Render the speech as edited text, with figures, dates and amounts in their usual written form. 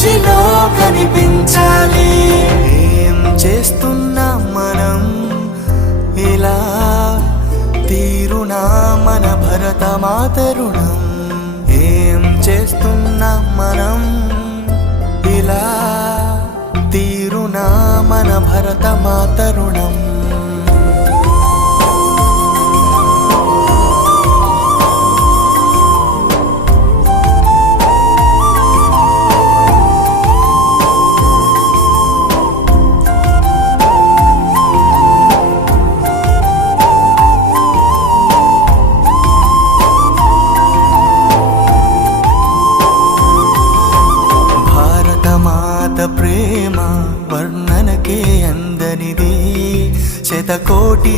మనిషిలో కనిపించాలి. ఏం చేస్తున్నాం మనం ఇలా తీరునా మన భరతమాత రుణం. ఏం చేస్తున్నాం మనం ఇలా తీరునా మన భరతమాత రుణం. ప్రేమ వర్ణనకే అందనిది శతకోటి